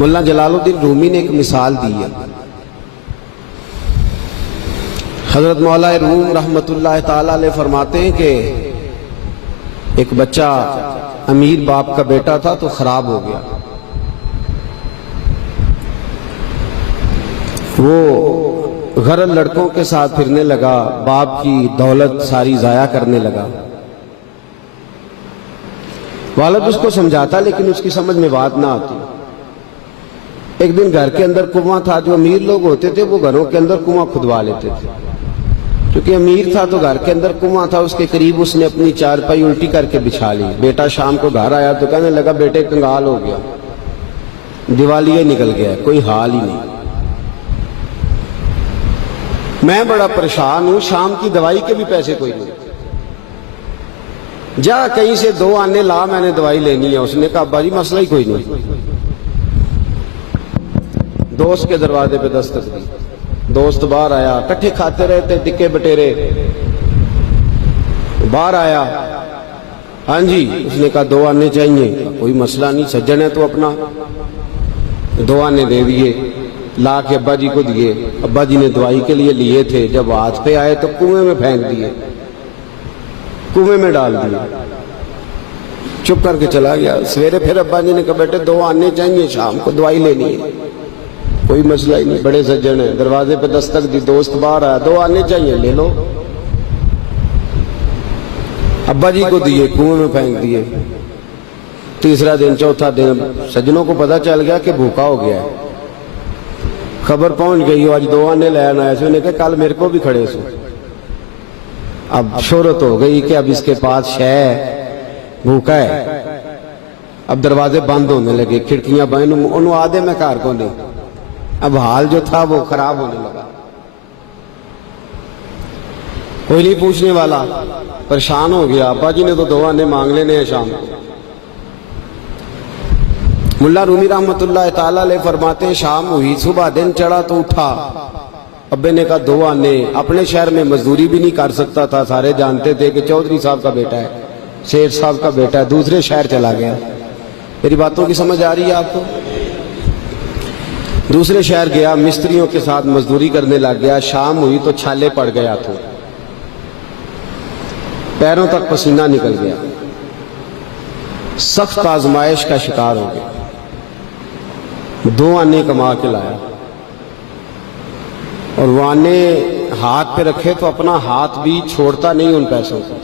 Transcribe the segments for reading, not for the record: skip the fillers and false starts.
مولانا جلال الدین رومی نے ایک مثال دی ہے. حضرت مولا روم رحمت اللہ تعالی علیہ فرماتے ہیں کہ ایک بچہ امیر باپ کا بیٹا تھا تو خراب ہو گیا. وہ غرض لڑکوں کے ساتھ پھرنے لگا، باپ کی دولت ساری ضائع کرنے لگا. والد اس کو سمجھاتا لیکن اس کی سمجھ میں بات نہ آتی. ایک دن گھر کے اندر کنواں تھا. جو امیر لوگ ہوتے تھے وہ گھروں کے اندر کنواں کھدوا لیتے تھے. کیونکہ امیر تھا تو گھر کے اندر کنواں تھا، اس کے قریب اس نے اپنی چارپائی الٹی کر کے بچھا لی. بیٹا شام کو گھر آیا تو کہنے لگا بیٹے کنگال ہو گیا، دیوالیہ نکل گیا، کوئی حال ہی نہیں. میں بڑا پریشان ہوں، شام کی دوائی کے بھی پیسے کوئی نہیں. جا کہیں سے 2 آنے لا، میں نے دوائی لینی ہے. اس نے کہا ابا جی مسئلہ ہی کوئی نہیں. دوست کے دروازے پہ دستک دی. دوست باہر آیا، کٹھے کھاتے رہتے ٹکے بٹیرے. باہر آیا، ہاں جی. اس نے کہا 2 آنے چاہیے. کوئی مسئلہ نہیں، سجن ہے تو اپنا. 2 آنے دے دیے، لا کے ابا جی کو دیے. ابا جی نے دوائی کے لیے لیے تھے، جب ہاتھ پہ آئے تو کنویں میں پھینک دیے، کنویں میں ڈال دیے. چپ کر کے چلا گیا. سویرے پھر ابا جی نے کہا بیٹے 2 آنے چاہیے، شام کو دوائی لینی ہے. کوئی مسئلہ ہی نہیں، بڑے سجن ہیں. دروازے پہ دستک دی، دوست باہر آیا، 2 آنے چاہیے، لے لو. ابا جی کو دیے، کنویں میں پھینک دیے. تیسرا دن، چوتھا دن، سجنوں کو پتا چل گیا کہ بھوکا ہو گیا ہے. خبر پہنچ گئی آج 2 آنے لے آنا ہے. انہوں نے کہا کل میرے کو بھی کھڑے سو. اب شہرت ہو گئی کہ اب اس کے پاس شے بھوکا ہے. اب دروازے بند ہونے لگے، کھڑکیاں بند. انہوں آدھے میں کار کو نہیں. اب حال جو تھا وہ خراب ہونے لگا. کوئی نہیں پوچھنے والا، پریشان ہو گیا. ابا جی نے تو 2 آنے مانگ لینے ہیں شام کو. ملا رومی رحمت اللہ تعالیٰ علیہ فرماتے ہیں شام ہوئی، صبح دن چڑھا تو اٹھا. ابے نے کہا 2 آنے. اپنے شہر میں مزدوری بھی نہیں کر سکتا تھا، سارے جانتے تھے کہ چودھری صاحب کا بیٹا ہے، شیخ صاحب کا بیٹا ہے. دوسرے شہر چلا گیا. میری باتوں کی سمجھ آ رہی ہے آپ کو؟ دوسرے شہر گیا، مستریوں کے ساتھ مزدوری کرنے لگ گیا. شام ہوئی تو چھالے پڑ گیا، تو پیروں تک پسینہ نکل گیا. سخت آزمائش کا شکار ہو گیا. 2 آنے کما کے لایا اور وہ آنے ہاتھ پہ رکھے تو اپنا ہاتھ بھی چھوڑتا نہیں ان پیسوں کو.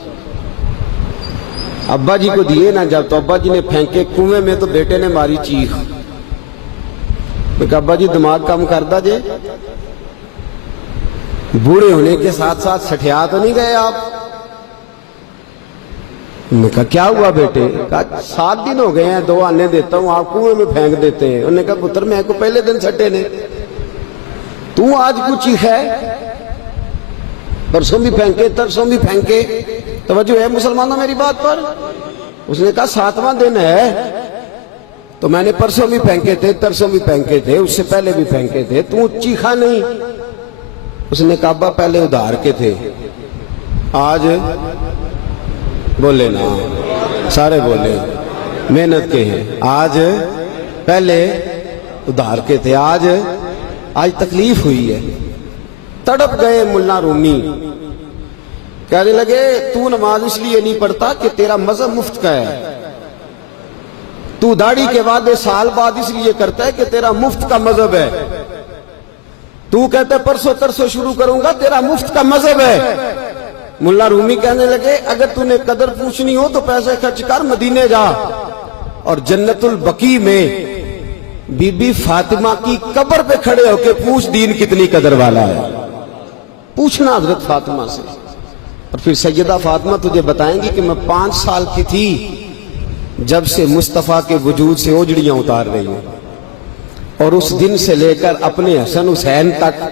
ابا جی کو دیے نا جب، تو ابا جی نے پھینکے کنویں میں. تو بیٹے نے ماری چیخ. ابا جی دماغ کم کردا جے، بوڑھے ہونے کے ساتھ ساتھ سٹھیا تو نہیں گئے آپ؟ انہوں نے کہا کیا ہوا بیٹے؟ کہا 7 دن ہو گئے ہیں، 2 آنے دیتا ہوں آپ کنویں میں پھینک دیتے ہیں. انہوں نے کہا پتر میں کو پہلے دن سٹے نے، تو آج کچھ چیخ ہے؟ پرسوں بھی پھینکے، ترسوں بھی پھینکے. توجہ ہے مسلمانوں میری بات پر؟ اس نے کہا 7واں دن ہے تو میں نے پرسوں بھی پھینکے تھے، ترسوں بھی پھینکے تھے، اس سے پہلے بھی پھینکے تھے، تو چیخا نہیں. اس نے کہا ابا پہلے ادھار کے تھے، آج بولے نا، سارے بولے محنت کے ہیں. آج پہلے ادھار کے تھے، آج تکلیف ہوئی ہے. تڑپ گئے ملا رومی. کہنے لگے تو نماز اس لیے نہیں پڑھتا کہ تیرا مذہب مفت کا ہے. تو داڑھی کے وعدے سال بعد اس لیے کرتا ہے کہ تیرا مفت کا مذہب ہے. تو کہتا ہے پرسوں ترسوں شروع کروں گا، تیرا مفت کا مذہب ہے. ملا رومی کہنے لگے اگر تو نے قدر پوچھنی ہو تو پیسے خرچ کر مدینے جا اور جنت البقیع میں بی بی فاطمہ کی قبر پہ کھڑے ہو کے پوچھ دین کتنی قدر والا ہے. پوچھنا حضرت فاطمہ سے. اور پھر سیدہ فاطمہ تجھے بتائیں گی کہ میں 5 سال کی تھی جب سے مصطفیٰ کے وجود سے اوجڑیاں اتار رہی ہوں، اور اس دن سے لے کر اپنے حسن حسین تک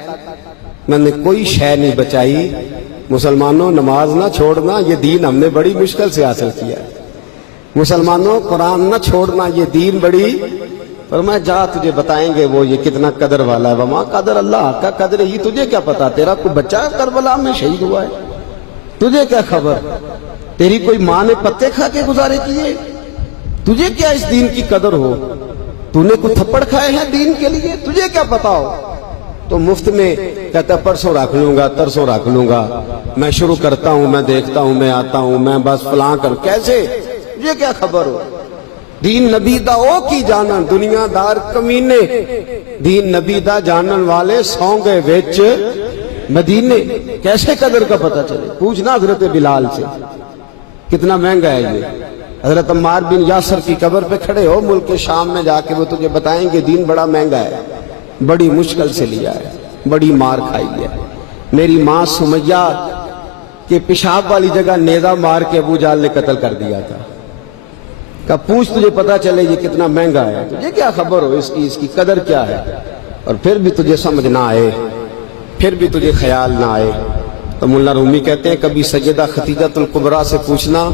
میں نے کوئی شے نہیں بچائی. مسلمانوں نماز نہ چھوڑنا، یہ دین ہم نے بڑی مشکل سے حاصل کیا ہے. مسلمانوں قرآن نہ چھوڑنا، یہ دین بڑی. اور میں جا تجھے بتائیں گے وہ یہ کتنا قدر والا ہے. وما قدر اللہ کا قدر ہی. تجھے کیا پتا؟ تیرا کوئی بچہ کربلا میں شہید ہوا ہے، تجھے کیا خبر؟ تیری کوئی ماں نے پتے کھا کے گزارے کیے؟ تجھے کیا اس دین کی قدر ہو؟ تو نے کوئی تھپڑ کھائے ہیں دین کے لیے؟ تجھے کیا پتا ہو؟ تو مفت میں کہتا پرسوں رکھ لوں گا، ترسوں رکھ لوں گا، میں شروع کرتا ہوں، میں دیکھتا ہوں، میں آتا ہوں، میں بس فلاں کر، کیسے؟ یہ کیا خبر ہو؟ دین نبی دا او کی جانن، دنیا دار کمینے دین نبی دا جانن والے سو گئے وچ مدینے، کیسے قدر کا پتہ چلے؟ پوچھنا حضرت بلال سے کتنا مہنگا ہے یہ۔ حضرت عمار بن یاسر کی قبر پہ کھڑے ہو ملک شام میں جا کے، وہ تجھے بتائیں گے دین بڑا مہنگا ہے، بڑی مشکل سے لیا ہے، بڑی مار کھائی ہے۔ میری ماں سمیہ کے پیشاب والی جگہ نیزہ مار کے ابو جہل نے قتل کر دیا تھا۔ کہ پوچھ تجھے پتا چلے یہ کتنا مہنگا ہے، تجھے کیا خبر ہو اس کی قدر کیا ہے؟ اور پھر بھی تجھے سمجھ نہ آئے، پھر بھی تجھے خیال نہ آئے۔ تو مولانا رومی کہتے ہیں کبھی سیدہ ختیجۃ الکبریٰ سے پوچھنا،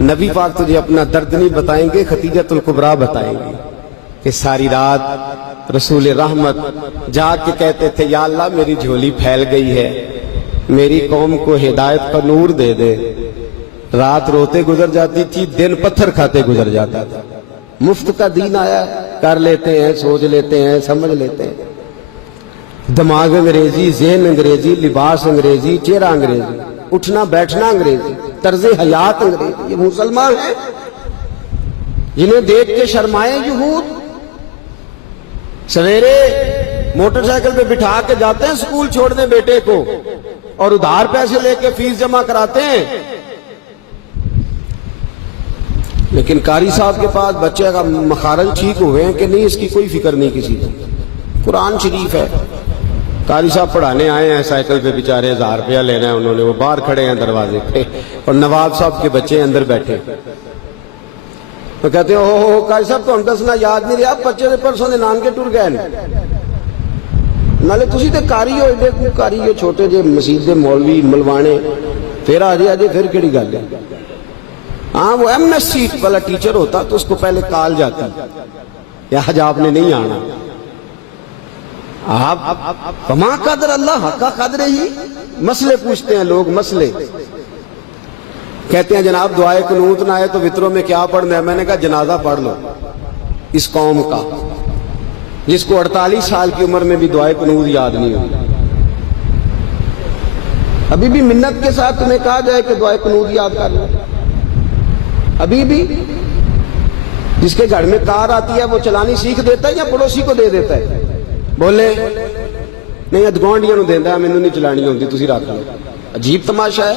نبی پاک تجھے اپنا درد نہیں بتائیں گے، ختیجۃ الکبریٰ بتائیں گے کہ ساری رات رسول رحمت جا کے کہتے تھے یا اللہ میری جھولی پھیل گئی ہے، میری قوم کو ہدایت کا نور دے دے۔ رات روتے گزر جاتی تھی، دن پتھر کھاتے گزر جاتا تھا۔ مفت کا دین آیا، کر لیتے ہیں، سوچ لیتے ہیں، سمجھ لیتے ہیں۔ دماغ انگریزی، ذہن انگریزی، لباس انگریزی، چہرہ انگریزی، اٹھنا بیٹھنا انگریزی، طرز حیات انگریزی۔ یہ مسلمان ہیں جنہیں دیکھ کے شرمائے یہود، سویرے موٹر سائیکل پہ بٹھا کے جاتے ہیں سکول چھوڑنے بیٹے کو، اور ادھار پیسے لے کے فیس جمع کراتے ہیں۔ لیکن قاری صاحب کے پاس بچے کا مخارج ٹھیک ہوئے ہیں کہ نہیں، اس کی کوئی فکر نہیں کسی کو۔ قرآن شریف ہے، قاری صاحب پڑھانے آئے ہیں سائیکل پہ، بیچارے 1000 روپیہ لینا ہے انہوں نے، وہ باہر کھڑے ہیں دروازے پہ، اور نواب صاحب کے بچے اندر بیٹھے۔ تو کہتے ہیں او قاری صاحب تو دسنا یاد نہیں رہا، بچے نے پرسوں نے نان کے ٹر گئے نالے تسی تے قاری ہو، ایڈے کو قاری ہو، چھوٹے جے مسجد دے مولوی ملوانے، پھر آ جائے پھر کیڑی گل ہے؟ ہاں وہ ایم ایس سی والا ٹیچر ہوتا تو اس کو پہلے کال جاتی یا حج آپ نے نہیں آنا۔ آپ کما قدر اللہ حق کا قدر ہی، مسئلے پوچھتے ہیں لوگ، مسئلے کہتے ہیں جناب دعائے قنوت نہ آئے تو وطروں میں کیا پڑھنا ہے؟ میں نے کہا جنازہ پڑھ لو اس قوم کا جس کو 48 سال کی عمر میں بھی دعائے قنوت یاد نہیں ہوئی۔ ابھی بھی منت کے ساتھ تمہیں کہا جائے کہ دعائے قنوت یاد کر لو، ابھی بھی جس کے گھر میں کار آتی ہے وہ چلانی سیکھ دیتا ہے یا پڑوسی کو دے دیتا ہے؟ بولے نہیں ادگوانڈیاں نو دیندا ہے، مینوں نہیں چلانی ہوندی، تسی رکھ لو۔ عجیب تماشا ہے۔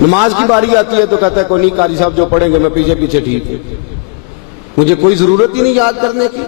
نماز کی باری آتی ہے تو کہتا ہے کوئی نہیں قاری صاحب جو پڑھیں گے میں پیچھے پیچھے ٹھیک ہوں، مجھے کوئی ضرورت ہی نہیں یاد کرنے کی۔